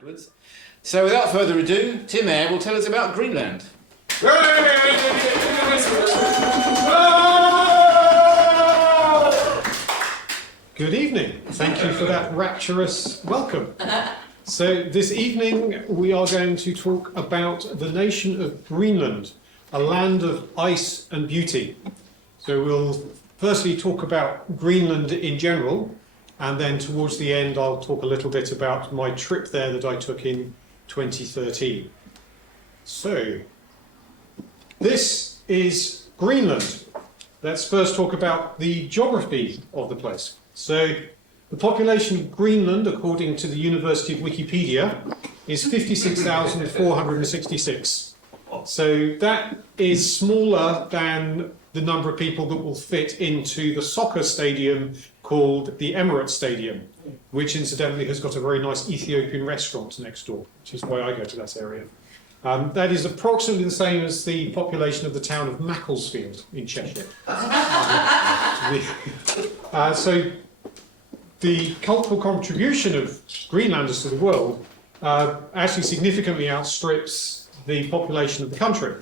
afterwards. So without further ado, Tim Eyre will tell us about Greenland. Good evening. Thank you for that rapturous welcome. So this evening we are going to talk about the nation of Greenland, a land of ice and beauty. So we'll firstly talk about Greenland in general, and then towards the end I'll talk a little bit about my trip there that I took in 2013. So this is Greenland. Let's first talk about the geography of the place. So the population of Greenland, according to the University of Wikipedia, is 56,466. So that is smaller than the number of people that will fit into the soccer stadium called the Emirates Stadium, which incidentally has got a very nice Ethiopian restaurant next door, which is why I go to that area. That is approximately the same as the population of the town of Macclesfield in Cheshire. So the cultural contribution of Greenlanders to the world actually significantly outstrips the population of the country.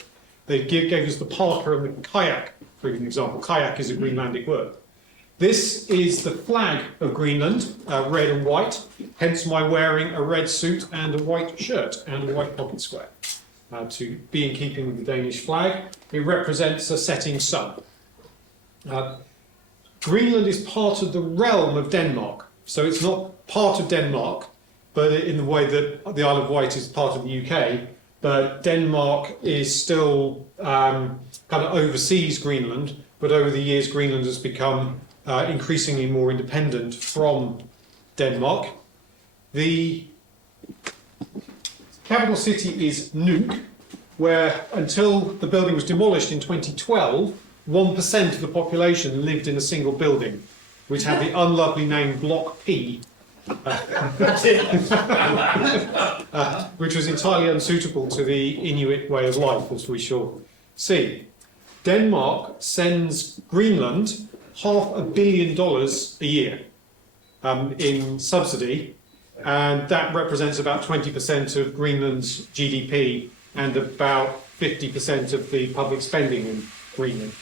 They gave us the parka and the kayak, for example. Kayak is a Greenlandic word. This is the flag of Greenland, red and white, hence my wearing a red suit and a white shirt and a white pocket square. To be in keeping with the Danish flag, it represents a setting sun. Greenland is part of the realm of Denmark, so it's not part of Denmark, but in the way that the Isle of Wight is part of the UK, but Denmark is still kind of oversees Greenland, but over the years Greenland has become increasingly more independent from Denmark. The capital city is Nuuk, where until the building was demolished in 2012, 1% of the population lived in a single building, which had the unlovely name Block P, which was entirely unsuitable to the Inuit way of life, as we shall see. Denmark sends Greenland $500 million a year in subsidy, and that represents about 20% of Greenland's GDP and about 50% of the public spending in Greenland.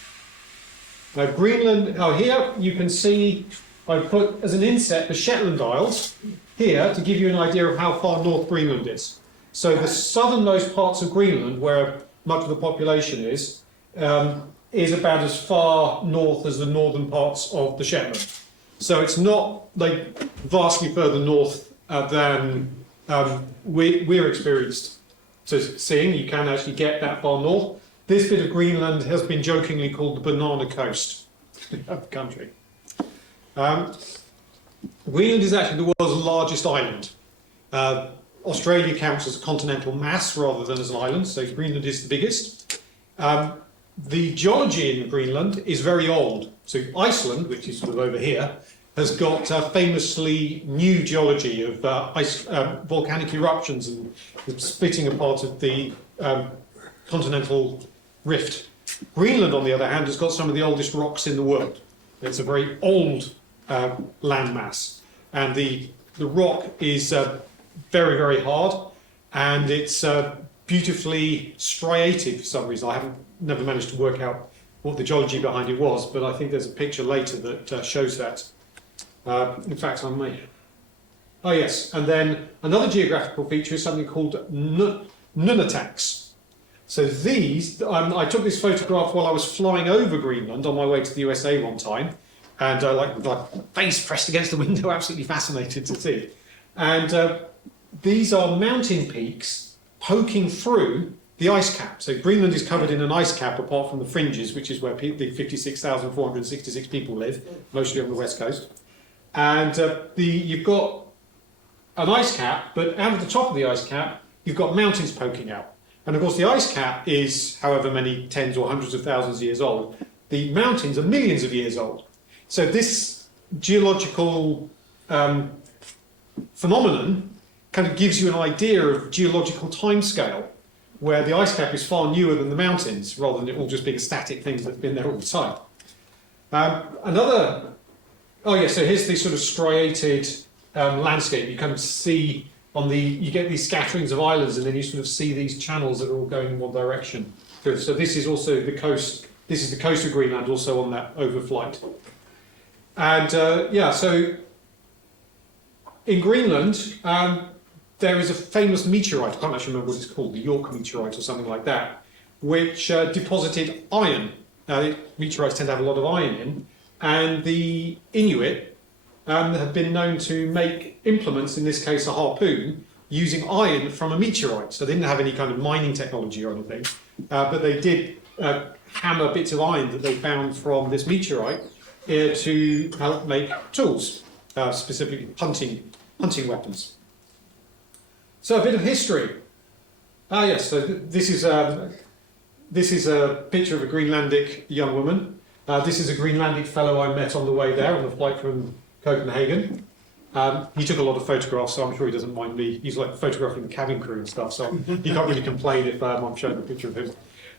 Now Greenland, here you can see I've put as an inset the Shetland Isles here to give you an idea of how far north Greenland is. So the southernmost parts of Greenland, where much of the population is about as far north as the northern parts of the Shetland. So it's not like vastly further north than we're experienced to seeing. You can actually get that far north. This bit of Greenland has been jokingly called the banana coast of the country. Greenland is actually the world's largest island. Australia counts as a continental mass rather than as an island, so Greenland is the biggest. The geology in Greenland is very old. So Iceland, which is sort of over here, has got famously new geology of volcanic eruptions and the splitting apart of the continental rift. Greenland, on the other hand, has got some of the oldest rocks in the world. It's a very old landmass, and the rock is very, very hard, and it's beautifully striated for some reason. I haven't never managed to work out what the geology behind it was, but I think there's a picture later that shows that. In fact, I may. Oh yes, and then another geographical feature is something called nunataks. So these, I took this photograph while I was flying over Greenland on my way to the USA one time, and like face pressed against the window, absolutely fascinated to see. And these are mountain peaks poking through the ice cap. So Greenland is covered in an ice cap apart from the fringes, which is where the 56,466 people live, mostly on the west coast. And you've got an ice cap, but out of the top of the ice cap, you've got mountains poking out. And of course the ice cap is however many tens or hundreds of thousands of years old. The mountains are millions of years old. So this geological phenomenon kind of gives you an idea of geological timescale, where the ice cap is far newer than the mountains, rather than it all just being a static thing that's been there all the time. So here's the sort of striated landscape. You can see you get these scatterings of islands, and then you sort of see these channels that are all going in one direction. So this is also the coast. This is the coast of Greenland, also on that overflight. And so in Greenland, there is a famous meteorite. I can't actually remember what it's called, the York meteorite or something like that, which deposited iron. Meteorites tend to have a lot of iron in, and the Inuit have been known to make implements, in this case a harpoon, using iron from a meteorite. So they didn't have any kind of mining technology or anything, but they did hammer bits of iron that they found from this meteorite to help make tools, specifically hunting weapons. So a bit of history. Yes, so this is a picture of a Greenlandic young woman. This is a Greenlandic fellow I met on the way there on the flight from Copenhagen. He took a lot of photographs, so I'm sure he doesn't mind me. He's like photographing the cabin crew and stuff, so he can't really complain if I'm showing a picture of him.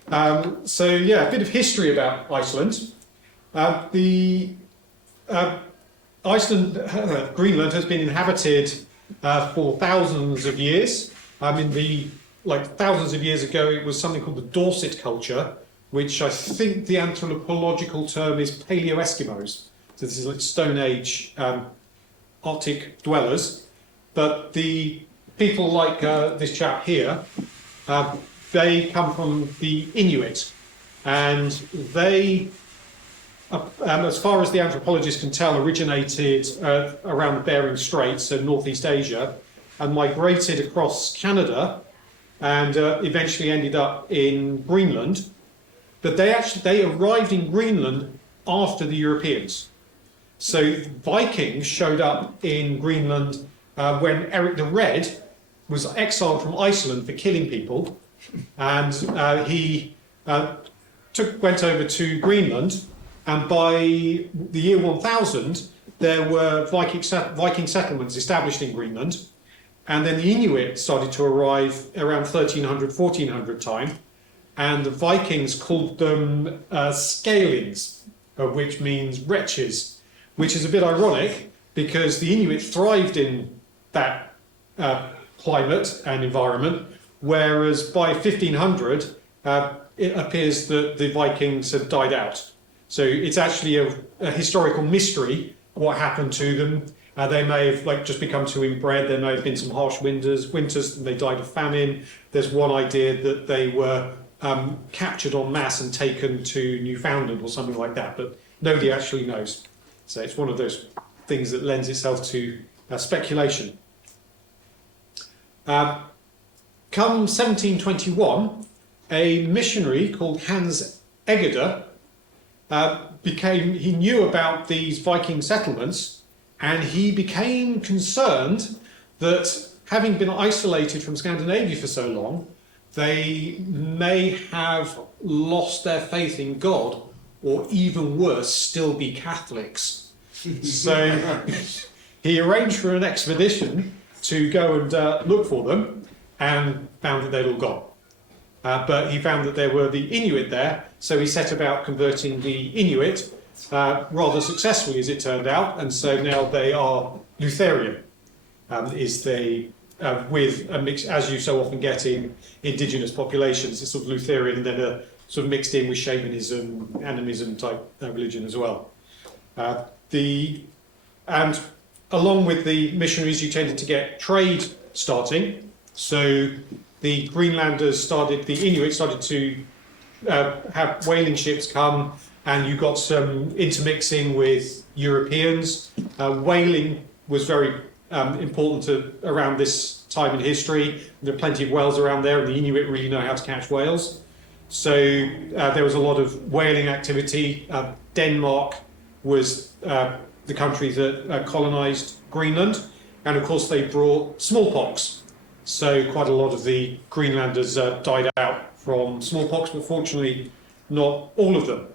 A bit of history about Iceland. Greenland has been inhabited for thousands of years. Thousands of years ago, it was something called the Dorset culture, which I think the anthropological term is Paleo-Eskimos. So this is like Stone Age Arctic dwellers. But the people like this chap here, they come from the Inuit, and they, as far as the anthropologists can tell, originated around the Bering Straits, so Northeast Asia, and migrated across Canada, and eventually ended up in Greenland. But they arrived in Greenland after the Europeans. So Vikings showed up in Greenland when Eric the Red was exiled from Iceland for killing people, and he went over to Greenland, and by the year 1000 there were Viking settlements established in Greenland, and then the Inuit started to arrive around 1300, 1400 time, and the Vikings called them Scalings, which means wretches, which is a bit ironic because the Inuit thrived in that climate and environment, whereas by 1500 it appears that the Vikings had died out. So it's actually a historical mystery what happened to them. They may have just become too inbred. There may have been some harsh winters, and they died of famine. There's one idea that they were captured en masse and taken to Newfoundland or something like that, but nobody actually knows. So it's one of those things that lends itself to speculation. Come 1721, a missionary called Hans Egede he knew about these Viking settlements, and he became concerned that, having been isolated from Scandinavia for so long, they may have lost their faith in God, or even worse, still be Catholics. So he arranged for an expedition to go and look for them, and found that they'd all gone. But he found that there were the Inuit there, so he set about converting the Inuit rather successfully, as it turned out, and so now they are Lutheran, with a mix, as you so often get in indigenous populations. It's sort of Lutheran and then sort of mixed in with shamanism, animism type religion as well. And along with the missionaries, you tended to get trade starting. So the Inuit started to have whaling ships come, and you got some intermixing with Europeans. Whaling was very important around this time in history. There are plenty of whales around there, and the Inuit really know how to catch whales. So there was a lot of whaling activity. Denmark was the country that colonized Greenland, and of course they brought smallpox. So quite a lot of the Greenlanders died out from smallpox, but fortunately not all of them.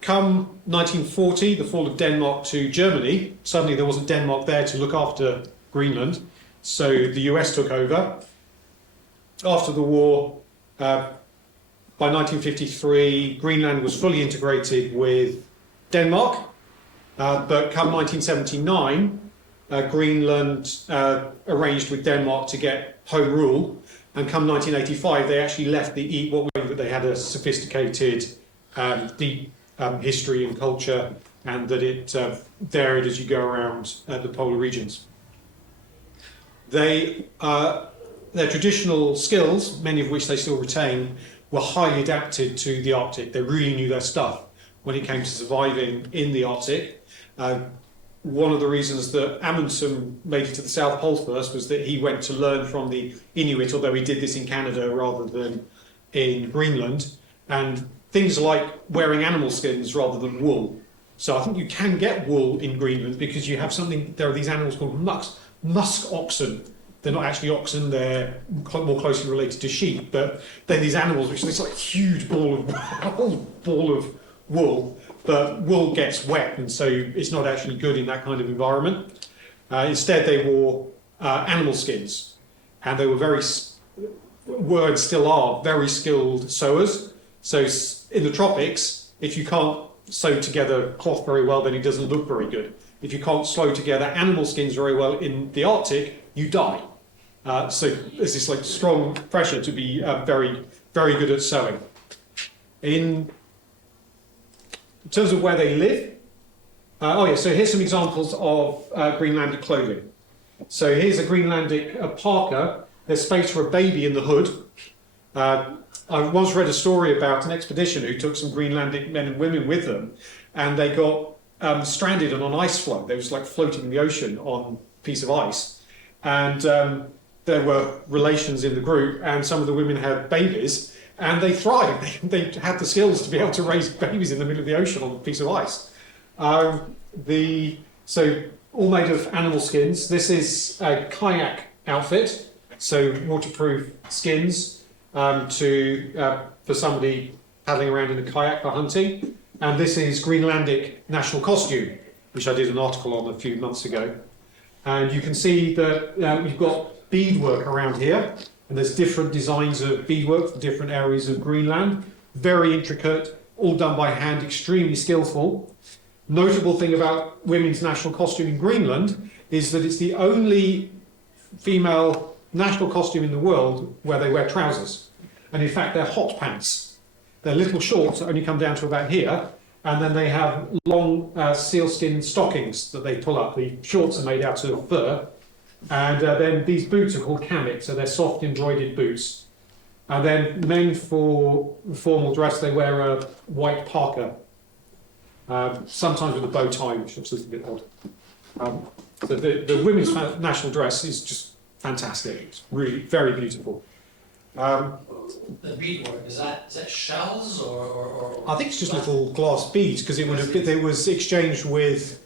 Come 1940, the fall of Denmark to Germany, suddenly there wasn't Denmark there to look after Greenland, so the US took over. After the war, by 1953, Greenland was fully integrated with Denmark, but come 1979, Greenland arranged with Denmark to get home rule, and come 1985 they actually left the what way that they had a sophisticated, deep history and culture, and that it varied as you go around the polar regions. Their traditional skills, many of which they still retain, were highly adapted to the Arctic. They really knew their stuff when it came to surviving in the Arctic. One of the reasons that Amundsen made it to the South Pole first was that he went to learn from the Inuit, although he did this in Canada rather than in Greenland, and things like wearing animal skins rather than wool. So I think you can get wool in Greenland because you have there are these animals called musk oxen. They're not actually oxen, they're more closely related to sheep, but they're these animals which are this like huge ball of wool, but wool gets wet and so it's not actually good in that kind of environment. Instead they wore animal skins, and they were and still are very skilled sewers. So in the tropics, if you can't sew together cloth very well, then it doesn't look very good. If you can't sew together animal skins very well in the Arctic, you die. So there's this like strong pressure to be very, very good at sewing. In terms of where they live, so here's some examples of Greenlandic clothing. So here's a Greenlandic parka. There's space for a baby in the hood. I once read a story about an expedition who took some Greenlandic men and women with them, and they got stranded on an ice floe. They was like floating in the ocean on a piece of ice, and there were relations in the group, and some of the women had babies, and they thrived. They had the skills to be able to raise babies in the middle of the ocean on a piece of ice. So all made of animal skins. This is a kayak outfit, so waterproof skins for somebody paddling around in a kayak for hunting. And this is Greenlandic national costume, which I did an article on a few months ago. And you can see that we've got beadwork around here, and there's different designs of beadwork for different areas of Greenland. Very intricate, all done by hand, extremely skillful. Notable thing about women's national costume in Greenland is that it's the only female national costume in the world where they wear trousers. And in fact, they're hot pants. They're little shorts that only come down to about here, and then they have long sealskin stockings that they pull up. The shorts are made out of fur, and then these boots are called kamik, so they're soft embroidered boots. And then men, for formal dress, they wear a white parka, sometimes with a bow tie, which looks a little bit odd. So the women's national dress is just fantastic. It's really very beautiful. The beadwork, is that shells or I think it's just little glass beads, because it was exchanged with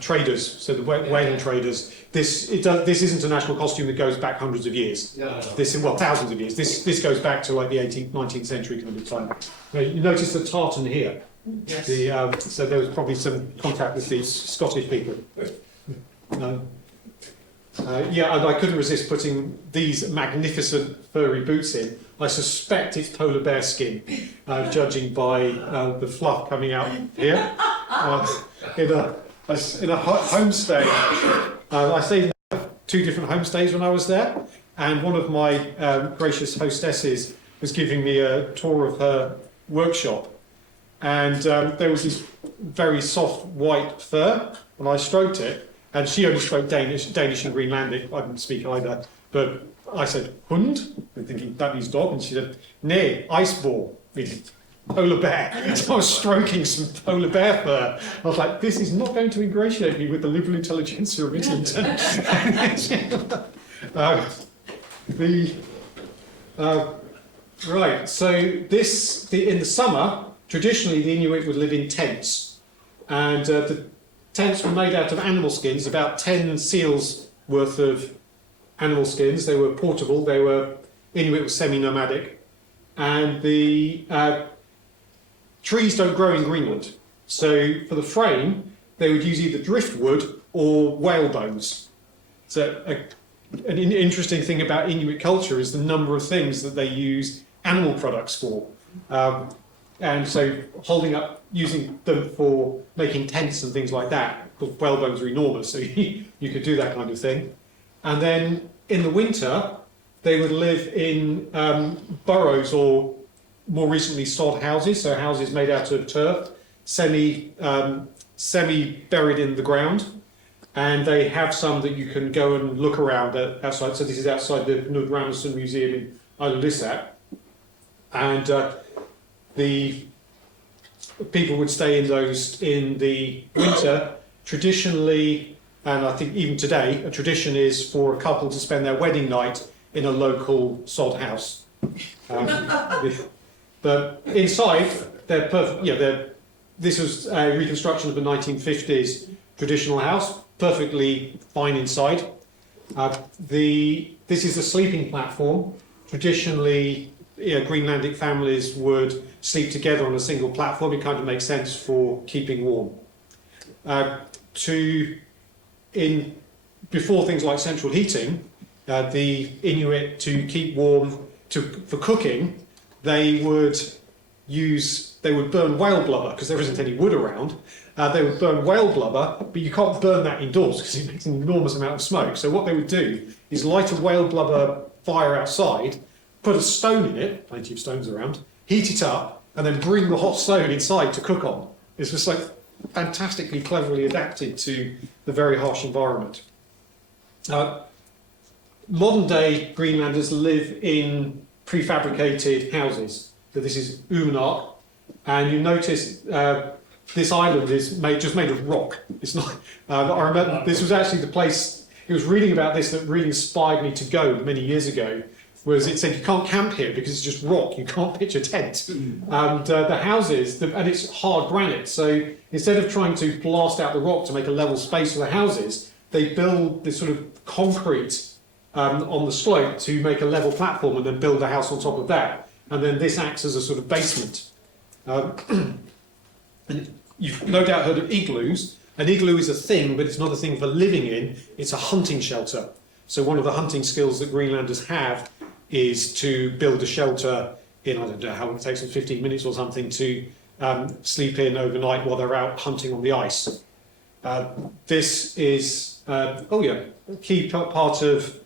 traders, so the whaling traders. This isn't a national costume that goes back hundreds of years. No. Thousands of years. This goes back to like the 18th, 19th century kind of time. Now, you notice the tartan here. Yes. So there was probably some contact with these Scottish people. And I couldn't resist putting these magnificent furry boots in. I suspect it's polar bear skin, judging by the fluff coming out here. In a homestay, I stayed in 2 different homestays when I was there, and one of my gracious hostesses was giving me a tour of her workshop, and there was this very soft white fur, and I stroked it. And she only spoke Danish and Greenlandic. I didn't speak either. But I said, hund? I'm thinking, that means dog. And she said, nee, iceball, meaning polar bear. So I was stroking some polar bear fur. I was like, this is not going to ingratiate me with the liberal intelligentsia of Islington. Right, so in the summer, traditionally the Inuit would live in tents. And the tents were made out of animal skins, about 10 seals worth of animal skins. They were portable, Inuit was semi-nomadic, and the trees don't grow in Greenland. So for the frame, they would use either driftwood or whale bones. So an interesting thing about Inuit culture is the number of things that they use animal products for. And so using them for making tents and things like that because whalebones are enormous, so you could do that kind of thing. And then in the winter, they would live in burrows or more recently sod houses, so houses made out of turf, semi buried in the ground. And they have some that you can go and look around outside. So this is outside the Nud Ramazan Museum in Ilulissat. And the people would stay in those in the winter. Traditionally, and I think even today, a tradition is for a couple to spend their wedding night in a local sod house. But inside, they're perfect. Yeah, this was a reconstruction of the 1950s traditional house, perfectly fine inside. This is a sleeping platform. Traditionally, Greenlandic families would sleep together on a single platform. It kind of makes sense for keeping warm. Before things like central heating, the Inuit, to keep warm for cooking, they would burn whale blubber because there isn't any wood around. They would burn whale blubber, but you can't burn that indoors because it makes an enormous amount of smoke. So what they would do is light a whale blubber fire outside, put a stone in it, plenty of stones around, heat it up, and then bring the hot stone inside to cook on. It's just like fantastically cleverly adapted to the very harsh environment. Modern day Greenlanders live in prefabricated houses. So this is Uummannaq, and you notice this island is just made of rock. It's not. I remember this was actually the place. It was reading about this that really inspired me to go many years ago. Was it said you can't camp here because it's just rock. You can't pitch a tent. And the houses, and it's hard granite. So instead of trying to blast out the rock to make a level space for the houses, they build this sort of concrete on the slope to make a level platform, and then build a house on top of that. And then this acts as a sort of basement. And you've no doubt heard of igloos. An igloo is a thing, but it's not a thing for living in. It's a hunting shelter. So one of the hunting skills that Greenlanders have is to build a shelter in, I don't know how long it takes them, 15 minutes or something, to sleep in overnight while they're out hunting on the ice. This is, a key part of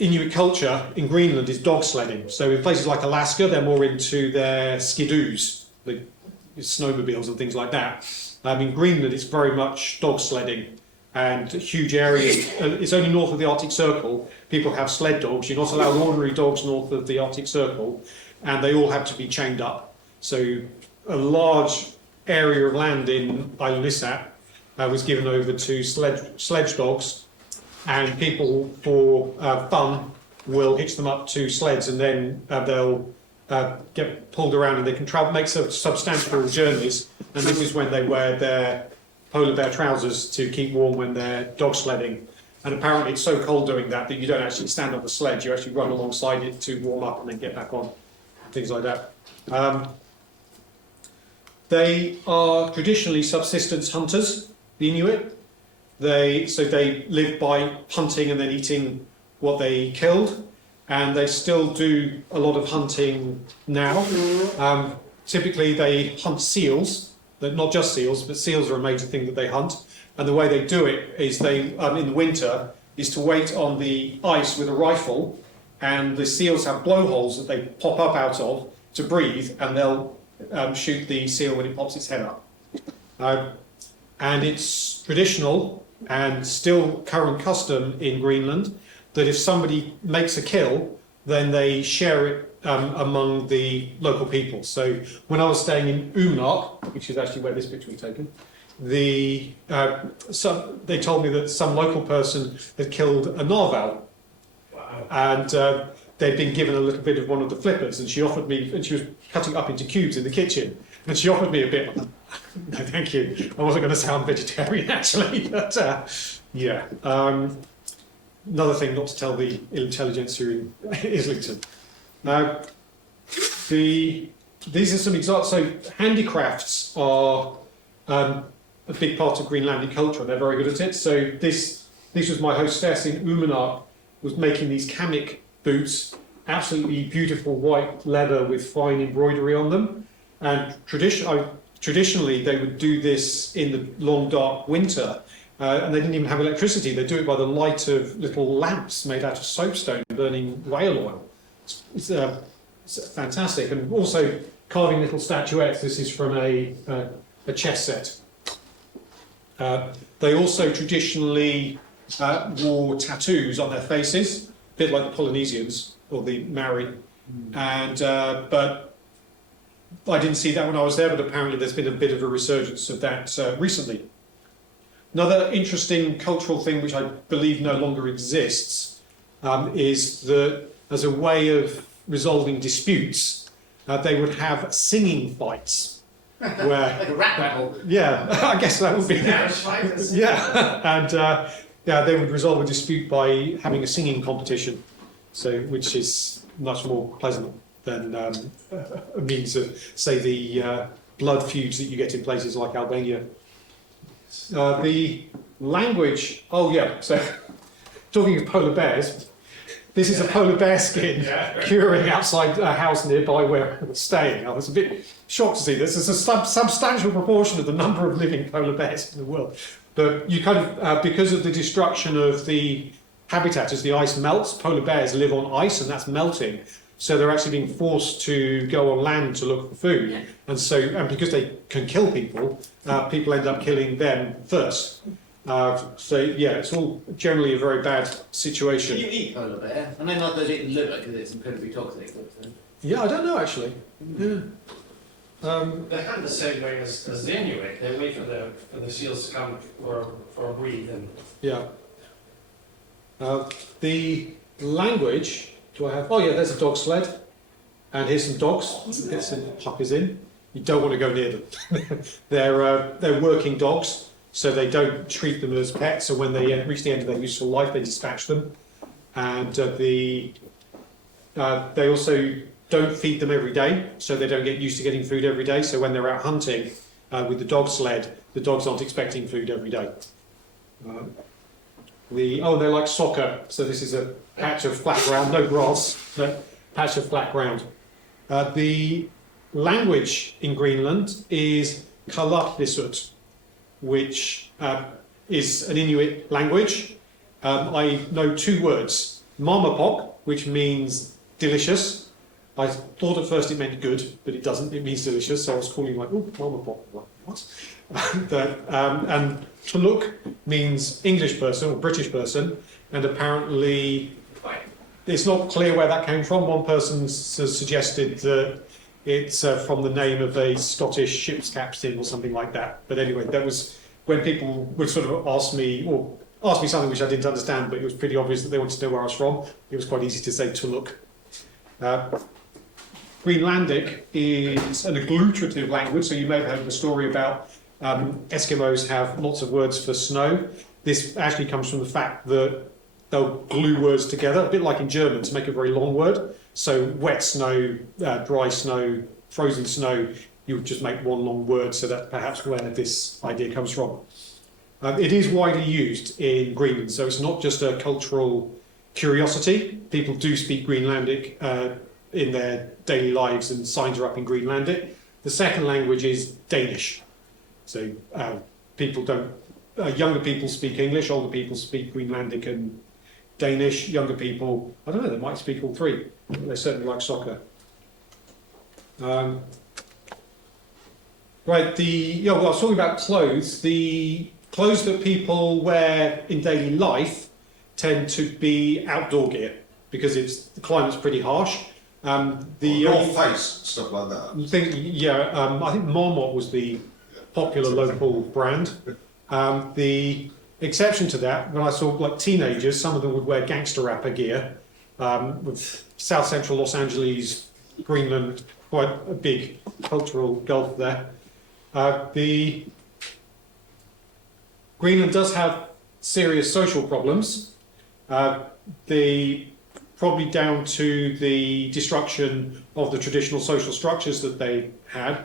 Inuit culture in Greenland is dog sledding. So in places like Alaska, they're more into their skidoos, the snowmobiles and things like that. In Greenland, it's very much dog sledding, and huge areas. It's only north of the Arctic Circle. People have sled dogs. You're not allowed ordinary dogs north of the Arctic Circle, and they all have to be chained up. So a large area of land in Ilulissat was given over to sledge dogs. And people, for fun, will hitch them up to sleds, and then they'll get pulled around, and they can make substantial journeys. And this is when they wear their polar bear trousers to keep warm when they're dog sledding. And apparently it's so cold doing that that you don't actually stand on the sled, you actually run alongside it to warm up and then get back on, things like that. They are traditionally subsistence hunters, the Inuit. They live by hunting and then eating what they killed, and they still do a lot of hunting now. Typically they hunt seals, not just seals, but seals are a major thing that they hunt. And the way they do it is in the winter, is to wait on the ice with a rifle, and the seals have blowholes that they pop up out of to breathe, and they'll shoot the seal when it pops its head up. And it's traditional and still current custom in Greenland that if somebody makes a kill, then they share it among the local people. So when I was staying in Uummannaq, which is actually where this picture was taken, they told me that some local person had killed a narwhal. Wow. And they'd been given a little bit of one of the flippers, and she offered me, and she was cutting up into cubes in the kitchen, and she offered me a bit. No, thank you. I wasn't going to sound vegetarian, actually, but yeah. Another thing not to tell the intelligentsia in Islington. These are some examples. So handicrafts are a big part of Greenlandic culture. They're very good at it. So this was my hostess in Uummannaq, was making these kamik boots, absolutely beautiful white leather with fine embroidery on them. And traditionally, they would do this in the long, dark winter, and they didn't even have electricity. They do it by the light of little lamps made out of soapstone burning whale oil. It's fantastic. And also carving little statuettes. This is from a chess set. They also traditionally wore tattoos on their faces, a bit like the Polynesians or the Maori. And but I didn't see that when I was there, but apparently there's been a bit of a resurgence of that recently. Another interesting cultural thing which I believe no longer exists is that as a way of resolving disputes, they would have singing fights. Where, Like a rap battle. yeah, I guess that would be. Yeah, and they would resolve a dispute by having a singing competition, so which is much more pleasant than a means of, say, the blood feuds that you get in places like Albania. The language. Oh yeah. So talking of polar bears, this is a polar bear skin curing outside a house nearby where I was staying. I was a bit shocked to see this. It's a substantial proportion of the number of living polar bears in the world. But you kind of, because of the destruction of the habitat as the ice melts, polar bears live on ice and that's melting. So they're actually being forced to go on land to look for food. Yeah. And because they can kill people, people end up killing them first. So yeah, it's all generally a very bad situation. Can you eat polar bear? I know not those eating liver because it's incredibly toxic. But, Yeah, I don't know actually. Yeah. They're kind of the same way as the Inuit. They wait for the seals to come for a breed. And Yeah. The language. Do I have? Oh yeah, there's a dog sled, and here's some dogs. Get some puppies in. You don't want to go near them. They're working dogs, so they don't treat them as pets. So when they reach the end of their useful life, they dispatch them, and they also don't feed them every day, so they don't get used to getting food every day. So when they're out hunting with the dog sled, the dogs aren't expecting food every day. They're like soccer. So this is a patch of flat ground, no grass, but patch of flat ground. The language in Greenland is Kalaallisut, which is an Inuit language. I know two words: Mamapok, which means delicious. I thought at first it meant good, but it doesn't. It means delicious. So I was calling like, oh, Mamapok. What? And Tuluk means English person or British person, and apparently it's not clear where that came from. One person has suggested that it's from the name of a Scottish ship's captain or something like that. But anyway, that was when people would sort of ask me something which I didn't understand, but it was pretty obvious that they wanted to know where I was from. It was quite easy to say Tuluk. Greenlandic is an aggluterative language, so you may have heard the story about Eskimos have lots of words for snow. This actually comes from the fact that they'll glue words together, a bit like in German, to make a very long word. So wet snow, dry snow, frozen snow, you would just make one long word, so that's perhaps where this idea comes from. It is widely used in Greenland, so it's not just a cultural curiosity. People do speak Greenlandic in their daily lives, and signs are up in Greenlandic. The second language is Danish. So younger people speak English, older people speak Greenlandic and Danish. Younger people, I don't know, they might speak all three. They certainly like soccer. Right, I was talking about clothes. The clothes that people wear in daily life tend to be outdoor gear because the climate's pretty harsh. North Face, stuff like that. I think Marmot was the popular local brand. The exception to that, when I saw like teenagers, some of them would wear gangster rapper gear with South Central Los Angeles, Greenland, quite a big cultural gulf there. Greenland does have serious social problems. Probably down to the destruction of the traditional social structures that they had.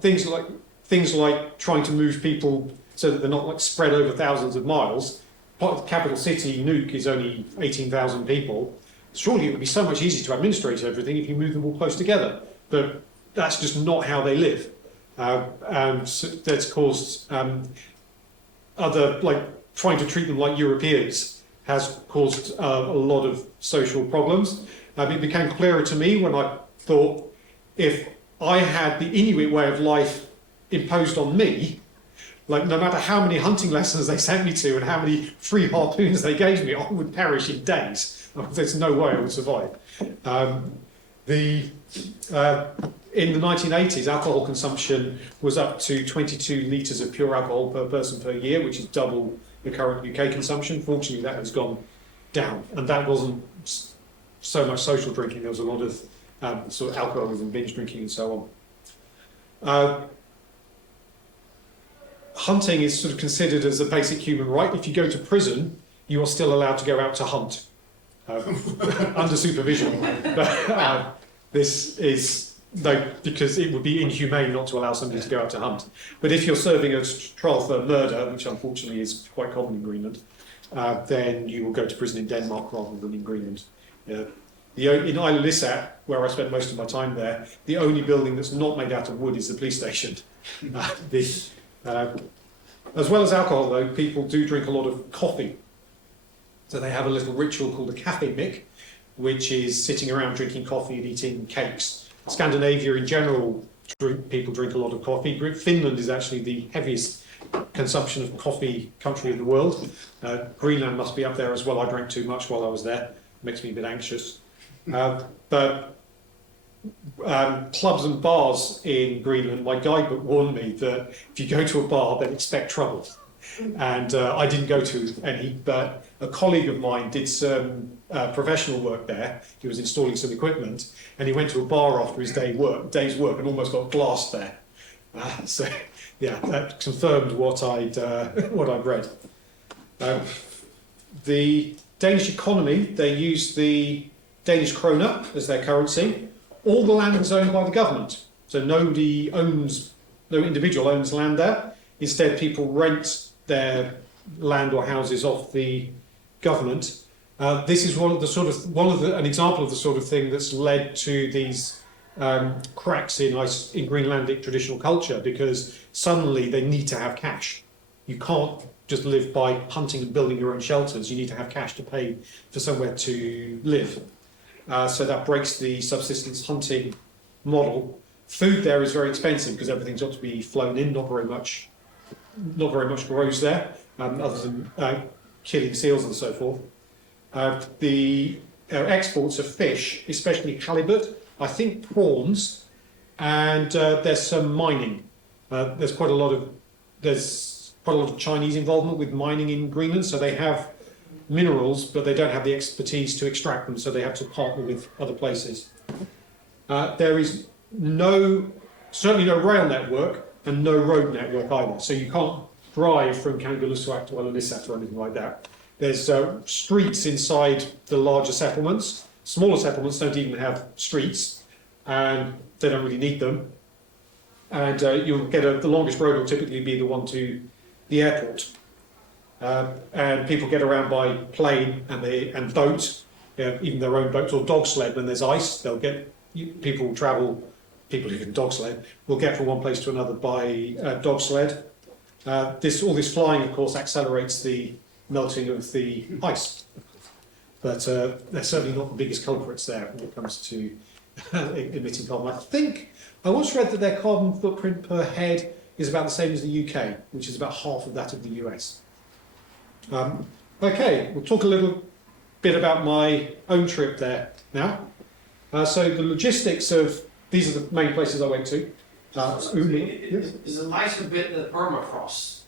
Things like trying to move people so that they're not like spread over thousands of miles. Part of the capital city, Nuuk, is only 18,000 people. Surely it would be so much easier to administrate everything if you move them all close together. But that's just not how they live. And so that's caused other, like trying to treat them like Europeans has caused a lot of social problems. It became clearer to me when I thought, if I had the Inuit way of life imposed on me, like no matter how many hunting lessons they sent me to and how many free harpoons they gave me, I would perish in days. There's no way I would survive. In the 1980s, alcohol consumption was up to 22 litres of pure alcohol per person per year, which is double the current UK consumption. Fortunately, that has gone down, and that wasn't so much social drinking. There was a lot of sort of alcoholism, binge drinking, and so on. Hunting is sort of considered as a basic human right. If you go to prison, you are still allowed to go out to hunt under supervision. But this is because it would be inhumane not to allow somebody to go out to hunt. But if you're serving a trial for murder, which unfortunately is quite common in Greenland, then you will go to prison in Denmark rather than in Greenland. In Ilulissat, where I spent most of my time there, the only building that's not made out of wood is the police station. As well as alcohol, though, people do drink a lot of coffee. So they have a little ritual called a cafe mick, which is sitting around drinking coffee and eating cakes. Scandinavia in general, people drink a lot of coffee. Finland is actually the heaviest consumption of coffee country in the world. Greenland must be up there as well. I drank too much while I was there. Makes me a bit anxious. But clubs and bars in Greenland, my guidebook warned me that if you go to a bar, then expect trouble. And I didn't go to any, but a colleague of mine did some professional work there. He was installing some equipment, and he went to a bar after his day's work and almost got glassed there. So, yeah, that confirmed what I'd read. The Danish economy, they use the Danish kroner as their currency. All the land is owned by the government, so no individual owns land there. Instead, people rent their land or houses off the government. This is an example of the sort of thing that's led to these cracks in Greenlandic traditional culture, because suddenly they need to have cash. You can't just live by hunting and building your own shelters. You need to have cash to pay for somewhere to live. So that breaks the subsistence hunting model. Food there is very expensive because everything's got to be flown in. Not very much grows there, other than killing seals and so forth. The exports of fish, especially halibut, I think prawns, and there's some mining. There's quite a lot of Chinese involvement with mining in Greenland, so they have minerals, but they don't have the expertise to extract them, so they have to partner with other places. There is certainly no rail network and no road network either, so you can't drive from Kangerlussuaq to Ilulissat or anything like that. There's streets inside the larger settlements. Smaller settlements don't even have streets, and they don't really need them. And you'll get the longest road will typically be the one to the airport. And people get around by plane and boat, even their own boats, or dog sled when there's ice. People who can dog sled will get from one place to another by dog sled. All this flying, of course, accelerates the melting of the ice. But they're certainly not the biggest culprits there when it comes to emitting carbon. I once read that their carbon footprint per head is about the same as the UK, which is about half of that of the US. Okay, we'll talk a little bit about my own trip there now. So the logistics of, these are the main places I went to. Is the nicer bit the permafrost?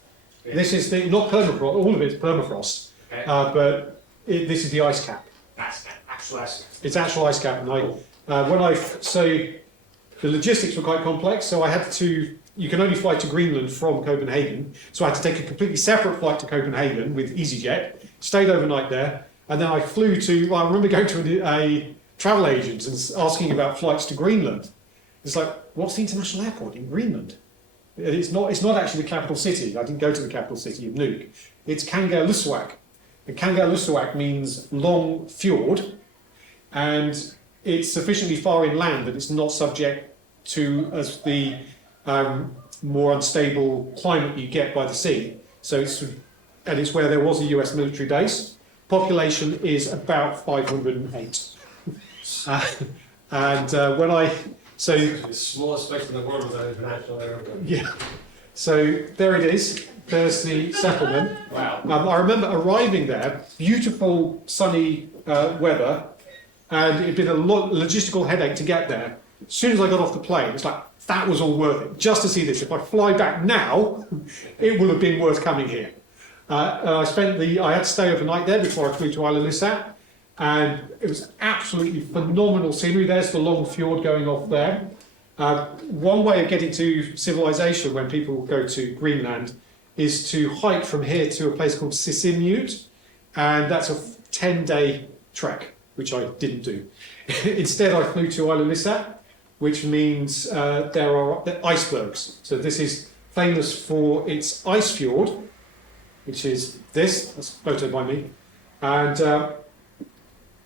This is not permafrost, all of it's permafrost, Okay. but this is the ice cap. That's actual ice cap. It's actual ice cap, and so the logistics were quite complex, so you can only fly to Greenland from Copenhagen, so I had to take a completely separate flight to Copenhagen with EasyJet, stayed overnight there, and then I flew I remember going to a travel agent and asking about flights to Greenland. It's like, what's the international airport in Greenland? It's not actually the capital city. I didn't go to the capital city of Nuuk. It's Kangerlussuaq. And Kangerlussuaq means long fjord, and it's sufficiently far inland that it's not subject to as the more unstable climate you get by the sea. So and it's where there was a US military base. Population is about 508. So The smallest place in the world without international airport. yeah, so there it is. There's the settlement. Wow. I remember arriving there, beautiful sunny weather, and it'd been a logistical headache to get there. As soon as I got off the plane, it's like, that was all worth it, just to see this. If I fly back now, it will have been worth coming here. I had to stay overnight there before I flew to Isla Lissat, and it was absolutely phenomenal scenery. There's the long fjord going off there. One way of getting to civilization when people go to Greenland is to hike from here to a place called Sisimiut, and that's a 10-day trek, which I didn't do. Instead, I flew to Isla Lissat, which means there are icebergs. So this is famous for its ice fjord, which is this. That's a photo by me. And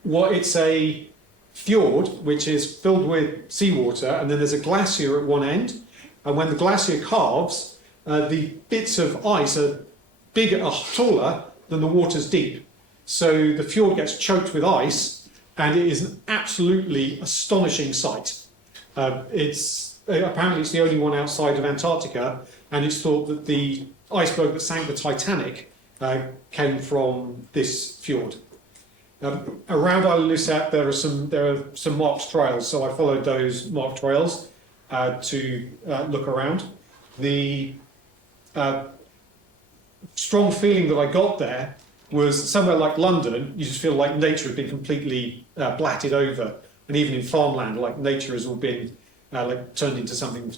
it's a fjord which is filled with seawater, and then there's a glacier at one end. And when the glacier calves, the bits of ice are taller than the water's deep. So the fjord gets choked with ice, and it is an absolutely astonishing sight. Apparently it's the only one outside of Antarctica, and it's thought that the iceberg that sank the Titanic came from this fjord. Around Isla Lissat there are some marked trails, so I followed those marked trails to look around. The strong feeling that I got there was somewhere like London, you just feel like nature had been completely blatted over, and even in farmland, like nature has all been turned into something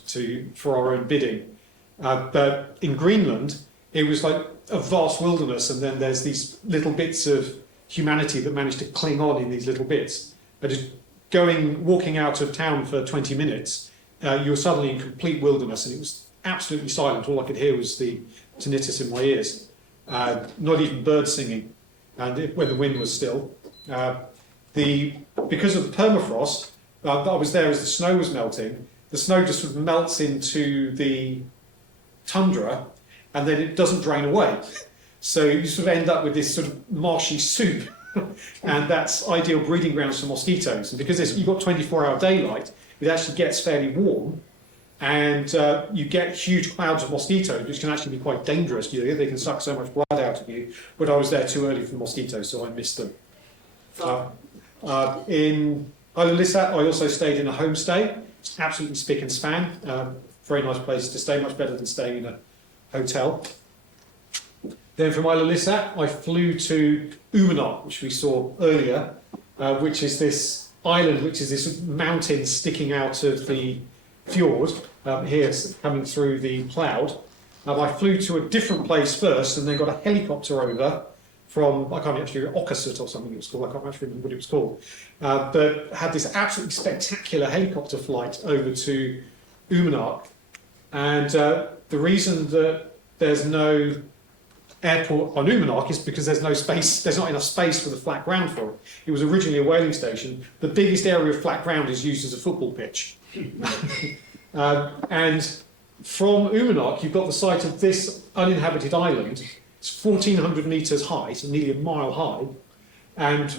for our own bidding. But in Greenland, it was like a vast wilderness, and then there's these little bits of humanity that managed to cling on in these little bits. But just walking out of town for 20 minutes, you were suddenly in complete wilderness, and it was absolutely silent. All I could hear was the tinnitus in my ears. Not even birds singing, and when the wind was still. Because of the permafrost, I was there as the snow was melting. The snow just sort of melts into the tundra, and then it doesn't drain away. So you sort of end up with this sort of marshy soup, and that's ideal breeding grounds for mosquitoes. And because you've got 24-hour daylight, it actually gets fairly warm, and you get huge clouds of mosquitoes, which can actually be quite dangerous. They can suck so much blood out of you. But I was there too early for mosquitoes, so I missed them. In Isla Lissat, I also stayed in a homestay. It's absolutely spick and span. Very nice place to stay, much better than staying in a hotel. Then from Isla Lissat, I flew to Uummannaq, which we saw earlier, which is this island, which is this mountain sticking out of the fjord, here coming through the cloud. I flew to a different place first, and then got a helicopter over from, I can't actually remember, Okkasut or something it was called, I can't actually remember what it was called, but had this absolutely spectacular helicopter flight over to Uummannaq. And the reason that there's no airport on Uummannaq is because there's not enough space for the flat ground for it. It was originally a whaling station. The biggest area of flat ground is used as a football pitch. And from Uummannaq, you've got the site of this uninhabited island. It's 1,400 metres high, so nearly a mile high. And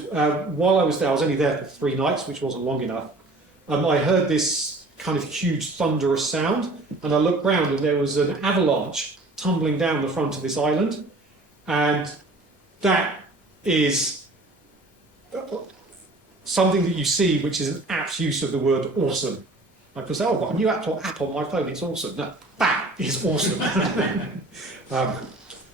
while I was there, I was only there for 3 nights, which wasn't long enough. I heard this kind of huge thunderous sound, and I looked round, and there was an avalanche tumbling down the front of this island. And that is something that you see, which is an apt use of the word awesome. I could say, oh, I've got a new app on my phone, it's awesome. No, that is awesome.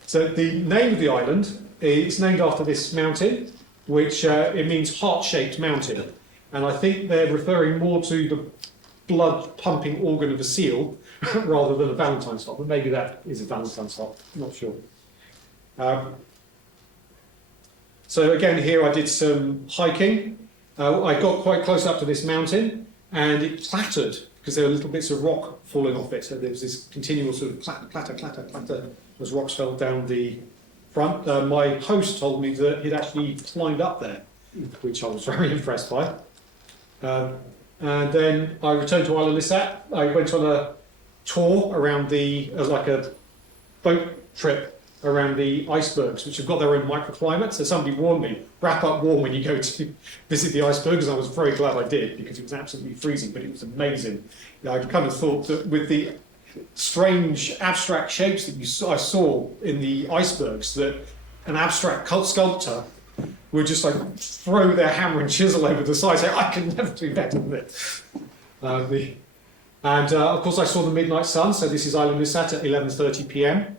So the name of the island is named after this mountain, which it means heart-shaped mountain. And I think they're referring more to the blood-pumping organ of a seal rather than a Valentine's clock, but maybe that is a Valentine's clock, I'm not sure. So again, here I did some hiking. I got quite close up to this mountain, and it clattered because there were little bits of rock falling off it. So there was this continual sort of clatter as rocks fell down the front. My host told me that he'd actually climbed up there, which I was very impressed by. And then I returned to Isla Lissat. I went on a tour around like a boat trip around the icebergs, which have got their own microclimate. So somebody warned me, wrap up warm when you go to visit the icebergs, and I was very glad I did, because it was absolutely freezing, but it was amazing. I kind of thought that with the strange abstract shapes that I saw in the icebergs, that an abstract sculptor would just like throw their hammer and chisel over the side, say, I can never do better than this. Of course I saw the midnight sun, so this is Isla Lissat at 11:30 p.m.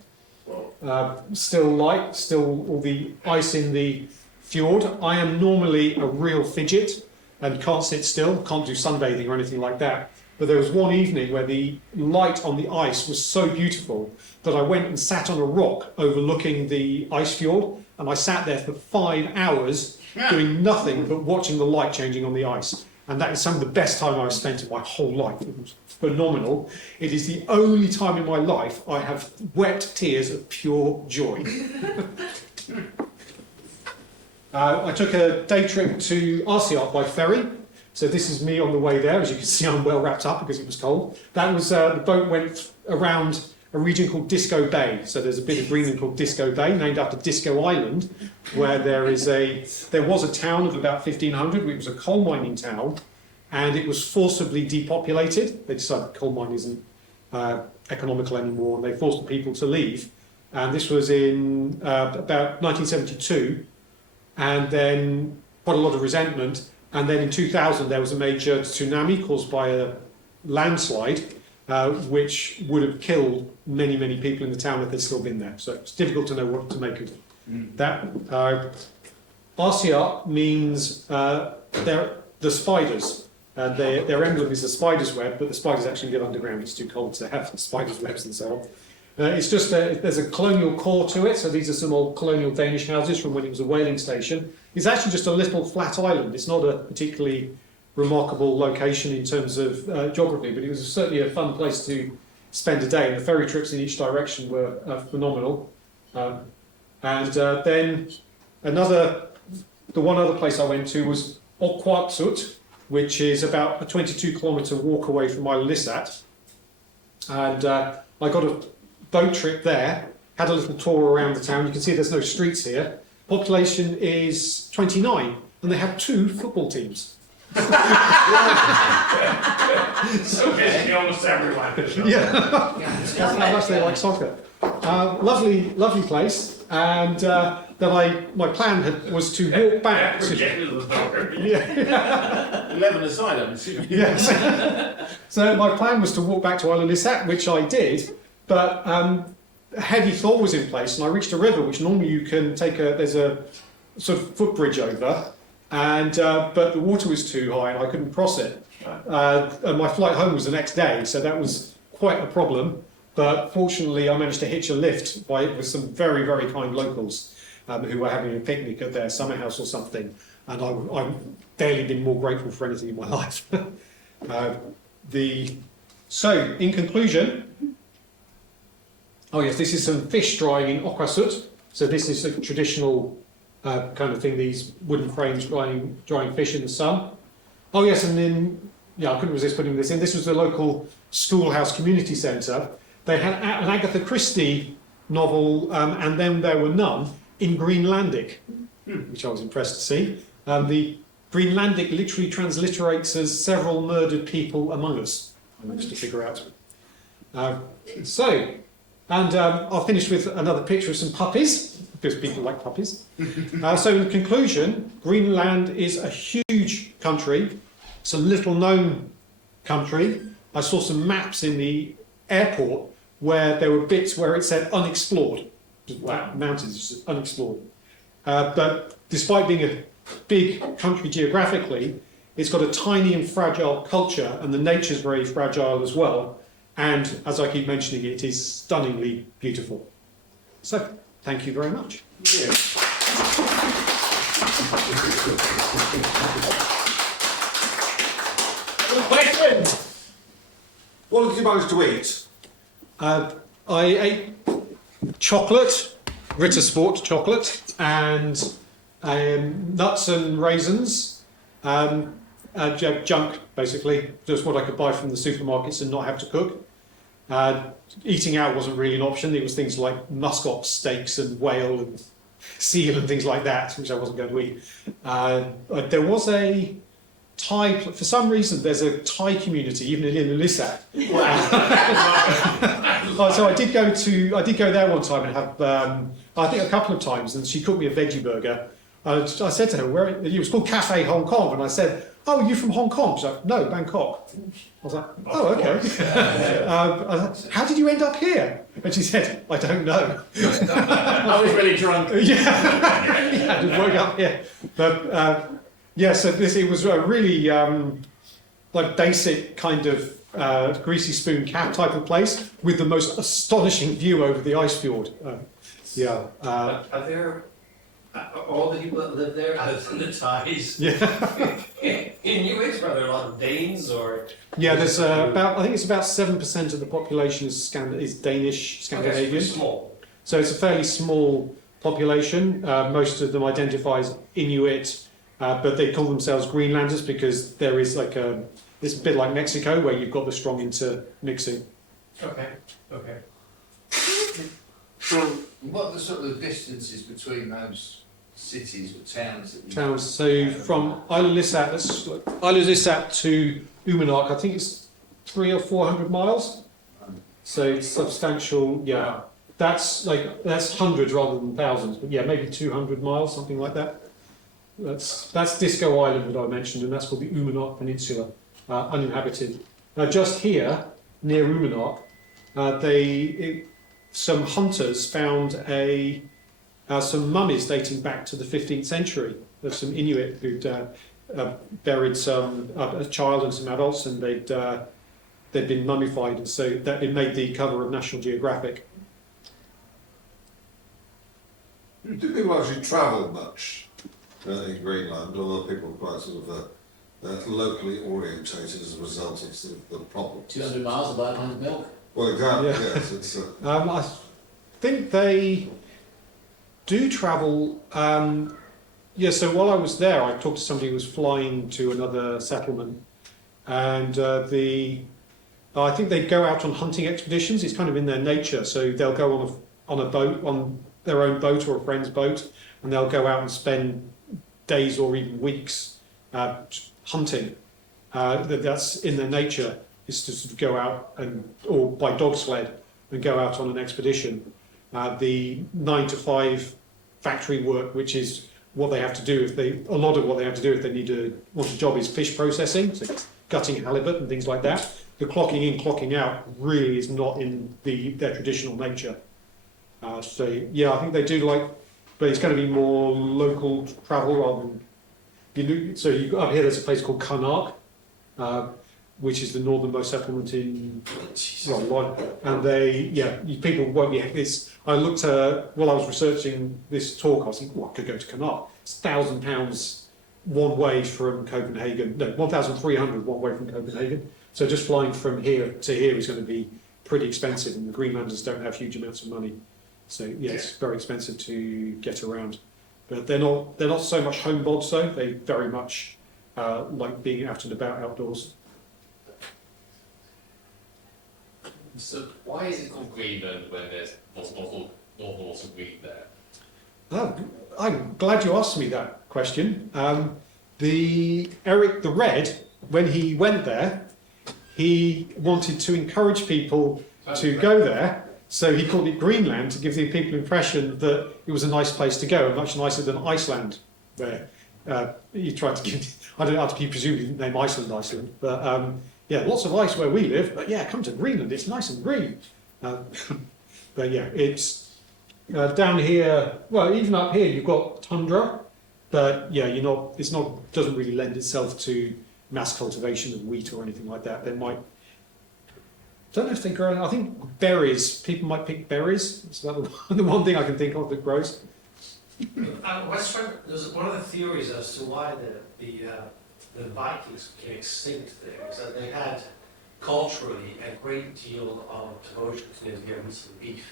Still light, still all the ice in the fjord. I am normally a real fidget and can't sit still, can't do sunbathing or anything like that. But there was one evening where the light on the ice was so beautiful that I went and sat on a rock overlooking the ice fjord, and I sat there for 5 hours doing nothing but watching the light changing on the ice. And that is some of the best time I've spent in my whole life. It was phenomenal. It is the only time in my life I have wept tears of pure joy. I took a day trip to Arciot by ferry. So this is me on the way there. As you can see, I'm well wrapped up because it was cold. That was the boat went around a region called Disco Bay. So there's a bit of Greenland called Disco Bay, named after Disco Island, where there was a town of about 1,500. It was a coal mining town, and it was forcibly depopulated. They decided coal mine isn't economical anymore, and they forced the people to leave. And this was in about 1972, and then quite a lot of resentment. And then in 2000, there was a major tsunami caused by a landslide, which would have killed many, many people in the town if they'd still been there. So it's difficult to know what to make of that. Arciot means they're the spiders. Their emblem is a spider's web, but the spiders actually live underground. It's too cold to have spiders' webs and so on. It's just there's a colonial core to it. So these are some old colonial Danish houses from when it was a whaling station. It's actually just a little flat island. It's not a particularly remarkable location in terms of geography, but it was certainly a fun place to spend a day. And the ferry trips in each direction were phenomenal. Then the one other place I went to was Oquatsut, which is about a 22-kilometre walk away from Isla Lissat. And I got a boat trip there, had a little tour around the town. You can see there's no streets here. Population is 29, and they have 2 football teams. So basically almost everyone. Yeah, that's how much they like soccer. Lovely place, and then my plan was to walk back. Yeah. 11 aside, I'm assuming. Yes. So my plan was to walk back to Isla Lissat, which I did, but a heavy thaw was in place, and I reached a river, which normally you can there's a sort of footbridge over, and but the water was too high and I couldn't cross it. And my flight home was the next day, so that was quite a problem. But fortunately, I managed to hitch a lift with some very, very kind locals who were having a picnic at their summer house or something. And I've barely been more grateful for anything in my life. So, in conclusion, yes, this is some fish drying in Oquatsut. So this is a traditional kind of thing, these wooden frames drying fish in the sun. Oh yes, and then, I couldn't resist putting this in. This was the local schoolhouse community centre. They had an Agatha Christie novel, and then there were none, in Greenlandic, which I was impressed to see. The Greenlandic literally transliterates as several murdered people among us. I managed to figure out. I'll finish with another picture of some puppies, because people like puppies. So in conclusion, Greenland is a huge country. It's a little known country. I saw some maps in the airport where there were bits where it said unexplored. Wow, mountains just unexplored. But despite being a big country geographically, it's got a tiny and fragile culture, and the nature's very fragile as well. And as I keep mentioning, it is stunningly beautiful. So, thank you very much. Yeah. Questions? What did you manage to eat? I ate chocolate, Ritter Sport chocolate, and nuts and raisins, junk, basically, just what I could buy from the supermarkets and not have to cook. Eating out wasn't really an option. It was things like muskox steaks and whale and seal and things like that, which I wasn't going to eat. There was a Thai, for some reason, there's a Thai community even in Ilulissat. So I did go there one time and have, I think a couple of times, and she cooked me a veggie burger. I said to her, it was called Cafe Hong Kong, and I said, "Oh, you from Hong Kong?" She's like, "No, Bangkok." I was like, "Oh, okay." I was like, "How did you end up here?" And she said, "I don't know." I was really drunk. Yeah, I just woke up here. But yeah, so it was a really like basic kind of greasy spoon cat type of place with the most astonishing view over the ice fjord. Yeah. Are there all the people that live there other than the Thais? Yeah. Inuits? Are there a lot of Danes or? Yeah, there's I think it's about 7% of the population is Danish, Scandinavian. Okay, so small. So it's a fairly small population. Most of them identify as Inuit, but they call themselves Greenlanders because there is like it's a bit like Mexico where you've got the strong intermixing. Okay, okay. So, what are the sort of distances between those cities or towns that you... Towns. So from Ilulissat to Umanak, I think it's 300 or 400 miles. So it's substantial. Yeah, that's hundreds rather than thousands, but yeah, maybe 200 miles, something like that. That's Disco Island that I mentioned, and that's called the Umanak Peninsula, uninhabited. Now, just here near Umanak, some hunters found some mummies dating back to the 15th century of some Inuit who'd buried a child and some adults, and they'd been mummified, and so that it made the cover of National Geographic. Do people actually travel much in Greenland, or are people quite sort of locally orientated as a result of the problem? 200 miles to buy a pint of milk. Well, exactly, Yeah. yes. It's, I think they do travel. Yeah, so while I was there, I talked to somebody who was flying to another settlement, and I think they go out on hunting expeditions. It's kind of in their nature, so they'll go on a boat, on their own boat or a friend's boat, and they'll go out and spend days or even weeks hunting. That's in their nature, is to sort of go out or by dog sled and go out on an expedition. The 9 to 5 factory work, which is what they have to do a lot of what they have to do if they want a job is fish processing, so gutting halibut and things like that. The clocking in, clocking out really is not in their traditional nature. So yeah, I think they do but it's going to be more local travel rather than, up here there's a place called Karnak, which is the northernmost settlement in and people won't be. I looked while I was researching this talk. I was thinking, I could go to Karnak. It's £1,000 one way from Copenhagen. No, 1,300 one way from Copenhagen. So just flying from here to here is going to be pretty expensive, and the Greenlanders don't have huge amounts of money. So yeah, it's very expensive to get around. But they're not so much homebods though. They very much like being out and about outdoors. So why is it called Greenland when there's not also green there? Oh, I'm glad you asked me that question. Eric the Red, when he went there, he wanted to encourage people to go there, so he called it Greenland to give the people the impression that it was a nice place to go, and much nicer than Iceland, where he tried to give. I don't know how to presume he didn't name Iceland, but yeah, lots of ice where we live, but yeah, come to Greenland, it's nice and green. But yeah, it's down here. Well, even up here, you've got tundra, but yeah, doesn't really lend itself to mass cultivation of wheat or anything like that. They might. Don't know if they grow. I think berries. People might pick berries. It's about the one thing I can think of that grows. There's one of the theories as to why the Vikings became extinct there is that they had culturally a great deal of devotion to their meat and beef.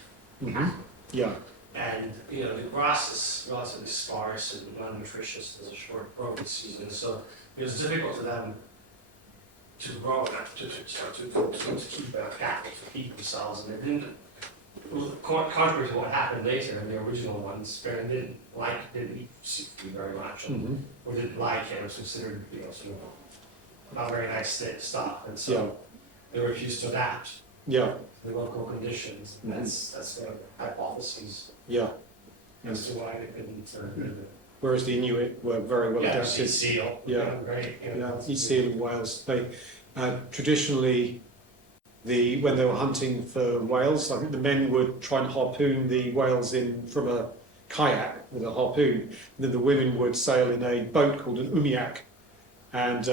Mm-hmm. Yeah. And, you know, the grass is relatively sparse and non-nutritious. There's a short growing season, so it was difficult for them to grow and to keep cattle, to feed themselves, and they didn't. Contrary to what happened later in the original ones, Baron didn't eat seafood very much, or didn't like it. It was considered, you know, sort of not very nice stuff, and so they refused to adapt Yeah. to the local conditions. That's the hypotheses as to why they couldn't. Whereas the Inuit were very well adapted. Seal. Yeah. Great. Eat seal in Wales. They traditionally, when they were hunting for whales, I think the men would try and harpoon the whales in from a kayak with a harpoon, and then the women would sail in a boat called an umiak, and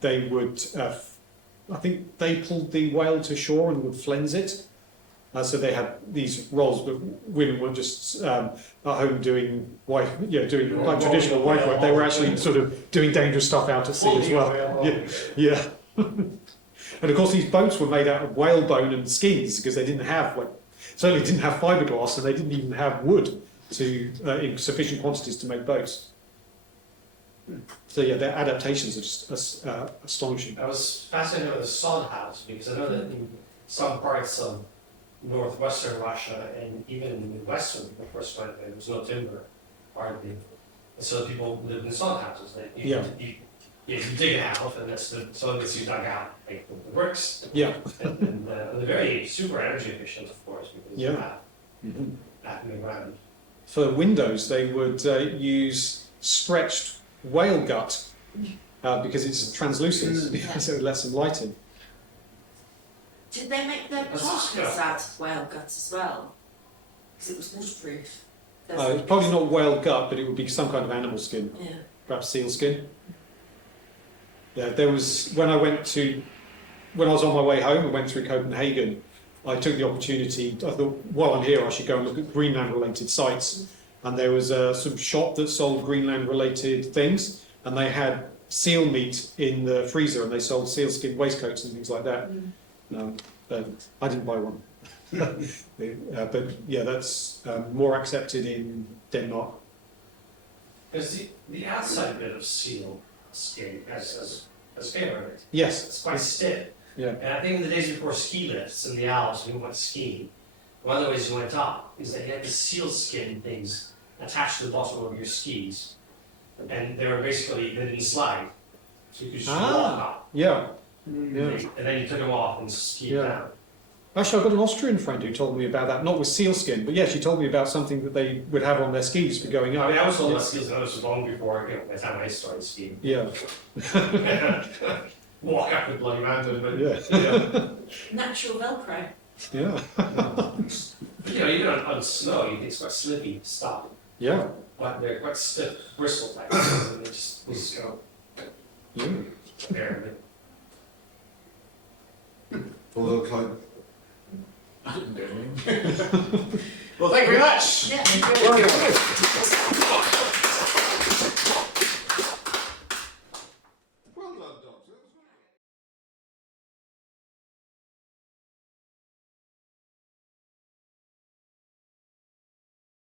they would, I think they pulled the whale to shore and would flens it. So they had these roles, but women weren't just at home doing doing like traditional wife work. They were actually sort of doing dangerous stuff out at sea as well. Yeah. And of course, these boats were made out of whalebone and skins because they didn't have, certainly didn't have fiberglass, and they didn't even have wood in sufficient quantities to make boats. So yeah, their adaptations are just astonishing. I was fascinated with the sod house because I know that in some parts of northwestern Russia and even in the western, the first one, there was no timber, hardly. And so people lived in sod houses. You dig it out, and that's the sod that you dug out, like the bricks. Yeah. And they're very super energy efficient, of course, because you have that in the ground. For windows, they would use stretched whale gut because it's translucent, so it lets some light in. Did they make their That's pockets just- out of whale gut as well? Because it was waterproof. It's probably not whale gut, but it would be some kind of animal skin, Yeah. perhaps seal skin. Yeah, there was when I was on my way home and went through Copenhagen, I took the opportunity. I thought, while I'm here, I should go and look at Greenland-related sites. And there was some shop that sold Greenland-related things, and they had seal meat in the freezer, and they sold sealskin waistcoats and things like that. No, I didn't buy one. But yeah, that's more accepted in Denmark. Because the outside bit of seal skin has hair in it. Yes. It's quite stiff. Yeah. And I think in the days before ski lifts in the Alps, when you went skiing, one of the ways you went up is that you had the seal skin things attached to the bottom of your skis. And they didn't slide. So you could just walk up. Yeah. And then you took them off and skied down. Actually, I've got an Austrian friend who told me about that, not with sealskin, but yeah, she told me about something that they would have on their skis for going up. I mean, I was told about seals, and this was long before, by the time I started skiing. Yeah. Walk up the bloody mountain, but Yeah. Natural Velcro. Yeah. even on snow, you think it's quite slippy stuff, Yeah. but they're quite stiff, bristle type, and they just go Yeah. there. Although Clyde, Well, thank you very much. Yeah. Well done.